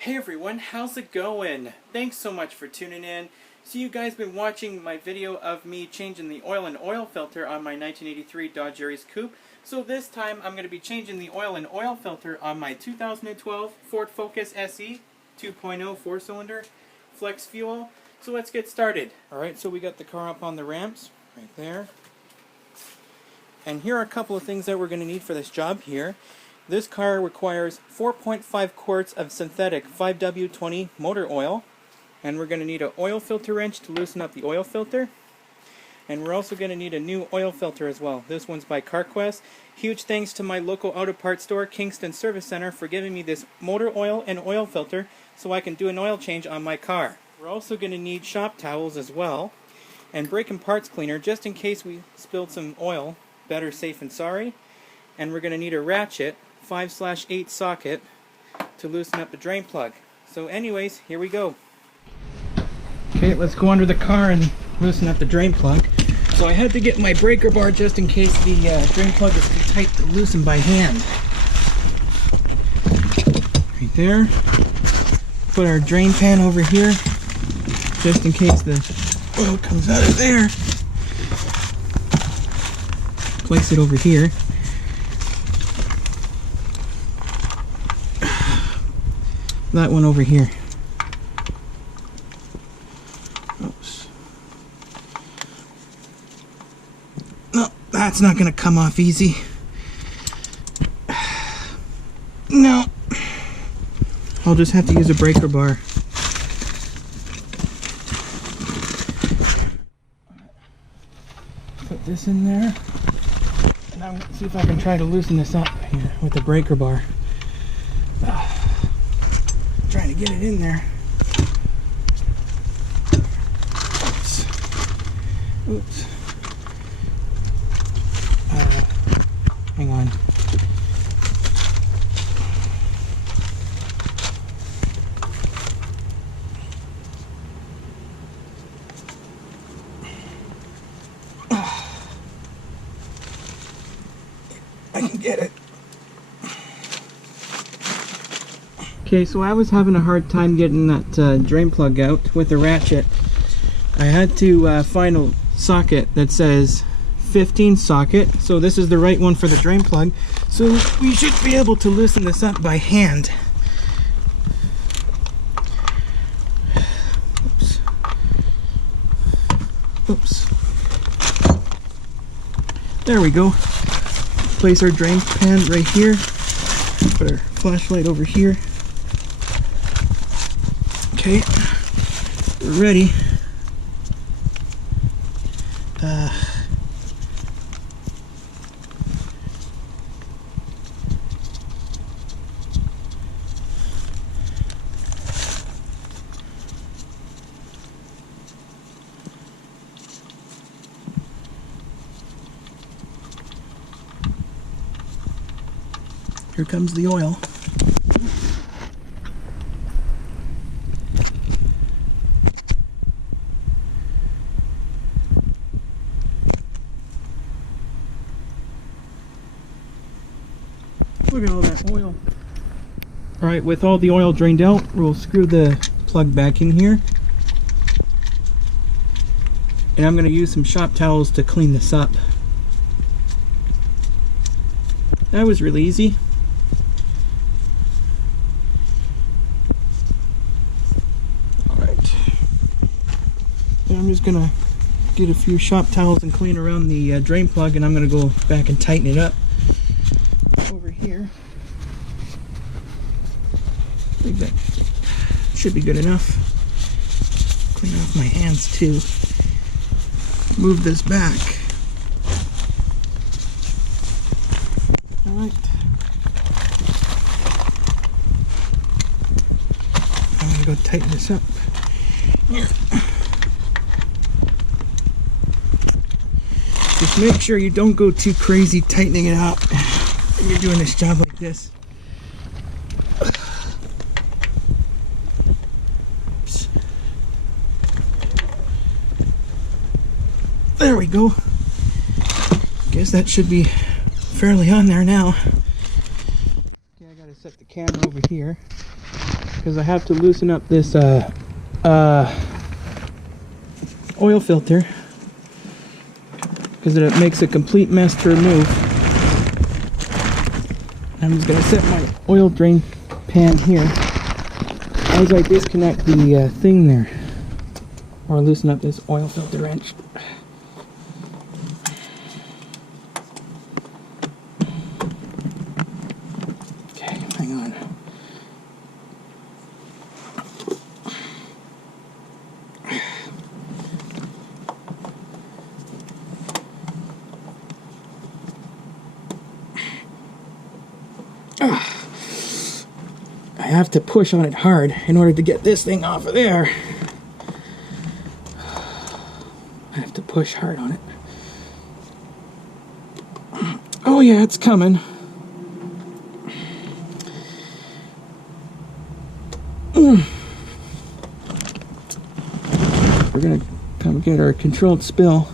Hey everyone, how's it going? Thanks so much for tuning in. So you guys been watching my video of me changing the oil and oil filter on my 1983 Dodge Aries Coupe. So this time I'm going to be changing the oil and oil filter on my 2012 Ford Focus SE 2.0 4-cylinder flex fuel. So let's get started. Alright, so we got the car up on the ramps right there. And here are a couple of things that we're going to need for this job here. This car requires 4.5 quarts of synthetic 5W20 motor oil, and we're going to need an oil filter wrench to loosen up the oil filter, and we're also going to need a new oil filter as well. This one's by CarQuest. Huge thanks to my local auto parts store, Kingston Service Center, for giving me this motor oil and oil filter so I can do an oil change on my car. We're also going to need shop towels as well, and brake and parts cleaner just in case we spilled some oil. Better safe than sorry. And we're going to need a ratchet 5/8 socket to loosen up the drain plug. So anyways, here we go. Okay, let's go under the car and loosen up the drain plug. So I had to get my breaker bar just in case the drain plug is too tight to loosen by hand. Right there. Put our drain pan over here just in case the oil comes out of there. Place it over here. That one over here. Oops. No, that's not going to come off easy. No. I'll just have to use a breaker bar. Put this in there. And I'm going to see if I can try to loosen this up here with the breaker bar. Trying to get it in there. Oops. Oops. Hang on. I can get it. Okay, so I was having a hard time getting that drain plug out with the ratchet. I had to find a socket that says 15 socket, so this is the right one for the drain plug. So we should be able to loosen this up by hand. Oops. Oops. There we go. Place our drain pan right here. Put our flashlight over here. Okay, we're ready. Here comes the oil. Look at all that oil. Alright, with all the oil drained out, we'll screw the plug back in here. And I'm going to use some shop towels to clean this up. That was really easy. Alright. And I'm just going to get a few shop towels and clean around the drain plug, and I'm going to go back and tighten it up. Here. I think that should be good enough. Clean off my hands too. Move this back. Alright. I'm going to go tighten this up. Here. Just make sure you don't go too crazy tightening it up. You're doing this job like this. Oops. There we go. Guess that should be fairly on there now. Okay, I gotta set the camera over here. because I have to loosen up this oil filter because it makes a complete mess to remove. I'm just going to set my oil drain pan here as I disconnect the thing there, or loosen up this oil filter wrench. Okay, hang on. I have to push on it hard in order to get this thing off of there. I have to push hard on it. Oh yeah, it's coming. We're gonna come get our controlled spill.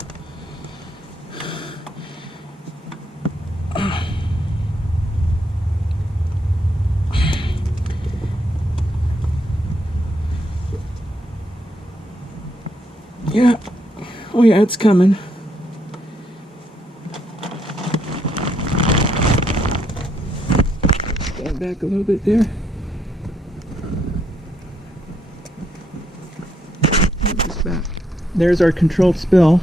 Yeah. Oh yeah, it's coming. Stand back a little bit there. Just back. There's our controlled spill.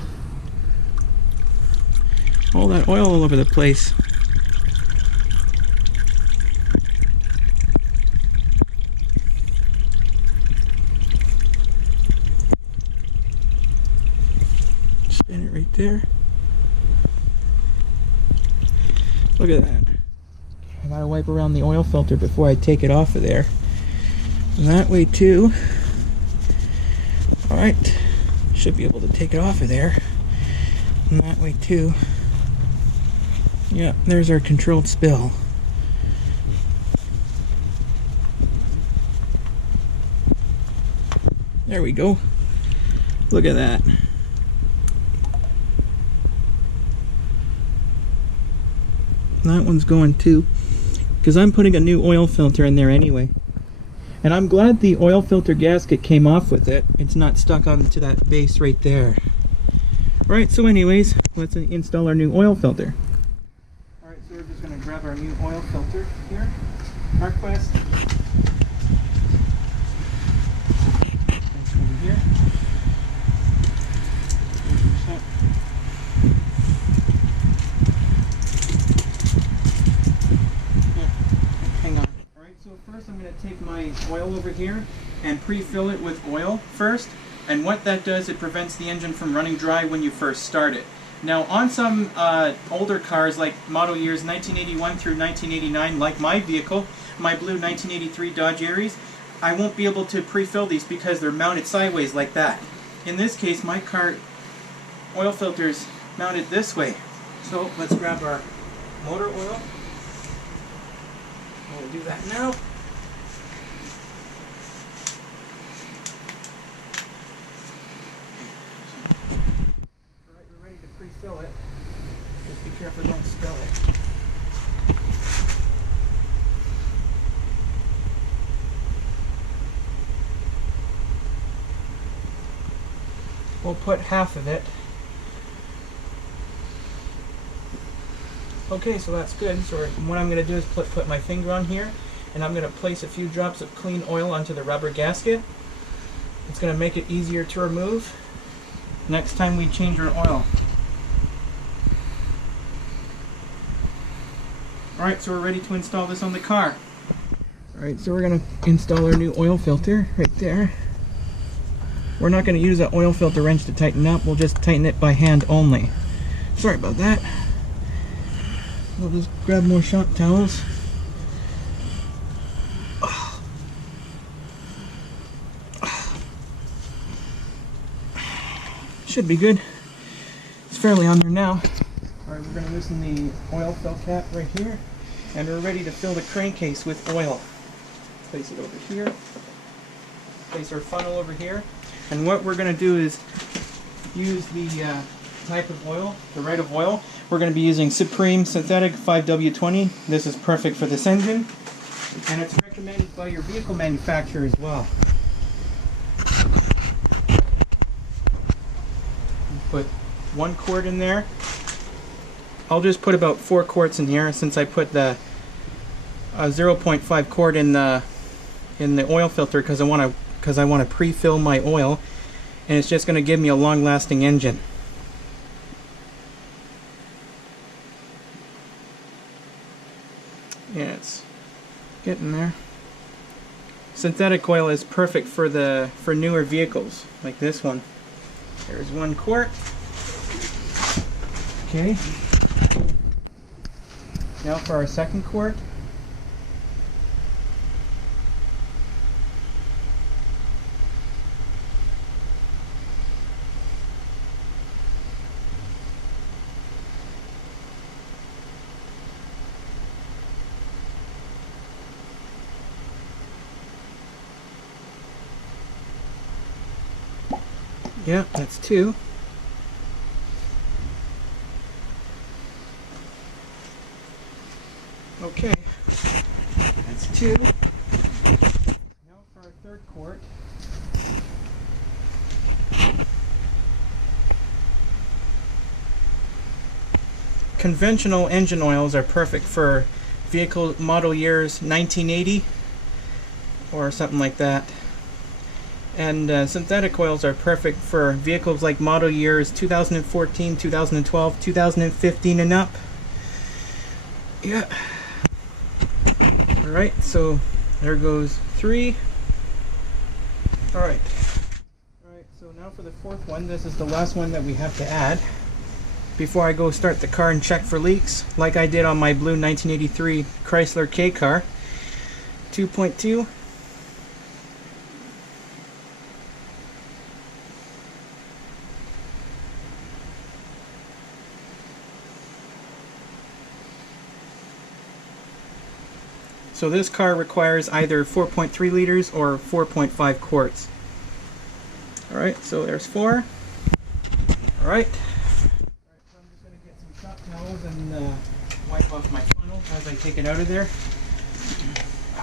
All that oil all over the place. Spin it right there. Look at that. I gotta wipe around the oil filter before I take it off of there. And that way too. Alright. Should be able to take it off of there. And that way too. Yeah, there's our controlled spill. There we go. Look at that. That one's going too, because I'm putting a new oil filter in there anyway. And I'm glad the oil filter gasket came off with it. It's not stuck onto that base right there. Alright, so anyways, let's install our new oil filter. Alright, so we're just going to grab our new oil filter here. Carquest. Over here. First I'm going to take my oil over here and pre-fill it with oil first, and what that does, it prevents the engine from running dry when you first start it. Now on some older cars like model years 1981 through 1989, like my vehicle, my blue 1983 Dodge Aries, I won't be able to pre-fill these because they're mounted sideways like that. In this case my car oil filter is mounted this way. So let's grab our motor oil. We'll do that now. Alright, we're ready to pre-fill it. Just be careful, don't spill it. We'll put half of it. Okay, so that's good. So what I'm going to do is put my finger on here, and I'm going to place a few drops of clean oil onto the rubber gasket. It's going to make it easier to remove next time we change our oil. Alright, so we're ready to install this on the car. Alright, so we're going to install our new oil filter right there. We're not going to use an oil filter wrench to tighten up, we'll just tighten it by hand only. Sorry about that. We'll just grab more shop towels. Should be good. It's fairly on there now. Alright, we're going to loosen the oil fill cap right here, and we're ready to fill the crankcase with oil. Place it over here. Place our funnel over here. And what we're going to do is use the type of oil, the rate of oil. We're going to be using Supreme Synthetic 5W20. This is perfect for this engine, and it's recommended recommended by your vehicle manufacturer as well. Put 1 quart in there. I'll just put about 4 quarts in here since I put the 0.5 quart in the oil filter because I want to pre-fill my oil, and it's just going to give me a long-lasting engine. Yeah, it's getting there. Synthetic oil is perfect for newer vehicles like this one. There's 1 quart. Okay. Now for our 2nd quart. Yeah, that's 2. Okay, that's 2. Now for our 3rd quart. Conventional engine oils are perfect for vehicle model years 1980 or something like that. And synthetic oils are perfect for vehicles like model years 2014, 2012, 2015 and up. Yeah. Alright, so there goes 3. Alright. Alright, so now for the 4th one. This is the last one that we have to add before I go start the car and check for leaks, like I did on my blue 1983 Chrysler K car. 2.2. So this car requires either 4.3 liters or 4.5 quarts. Alright, so there's 4. Alright. So I'm just going to get some shop towels and wipe off my funnel as I take it out of there.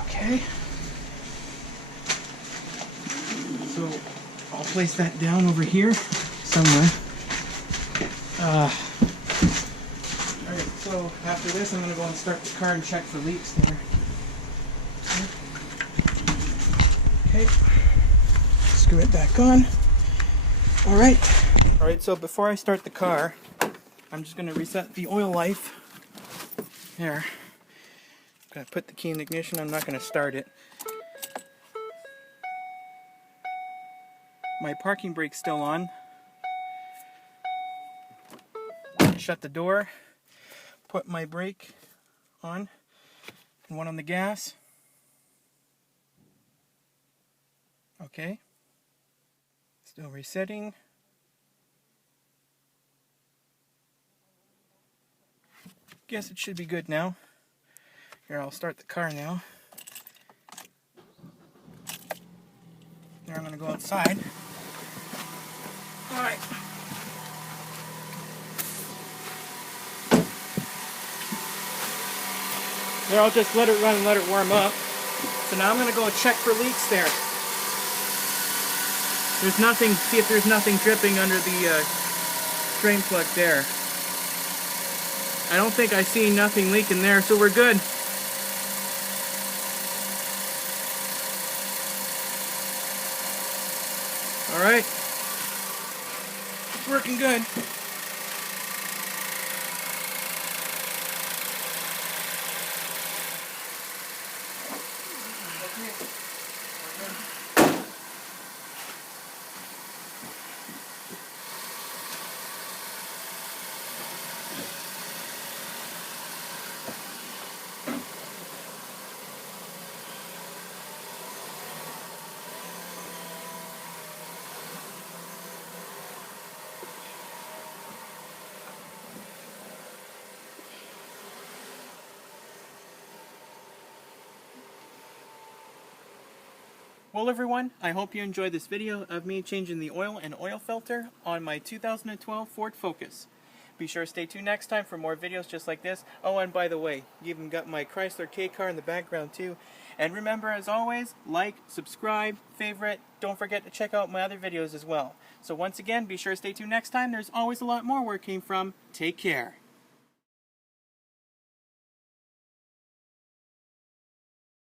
Okay. So I'll place that down over here somewhere. Alright, so after this I'm going to go and start the car and check for leaks there. Okay, screw it back on. Alright, so before I start the car, I'm just going to reset the oil life. There. I'm going to put the key in the ignition. I'm not going to start it. My parking brake's still on. Shut the door. Put my brake on. And one on the gas. Okay. Still resetting. Guess it should be good now. Here, I'll start the car now. There, I'm going to go outside. Alright. There, I'll just let it run and let it warm up. So now I'm going to go check for leaks there. There's nothing, see if there's nothing dripping under the drain plug there. I don't think I see nothing leaking there, so we're good. Alright. It's working good. Well everyone, I hope you enjoyed this video of me changing the oil and oil filter on my 2012 Ford Focus. Be sure to stay tuned next time for more videos just like this. Oh, and by the way, you even got my Chrysler K car in the background too. And remember, as always, like, subscribe, favorite. Don't forget to check out my other videos as well. So once again, be sure to stay tuned next time. There's always a lot more where it came from. Take care.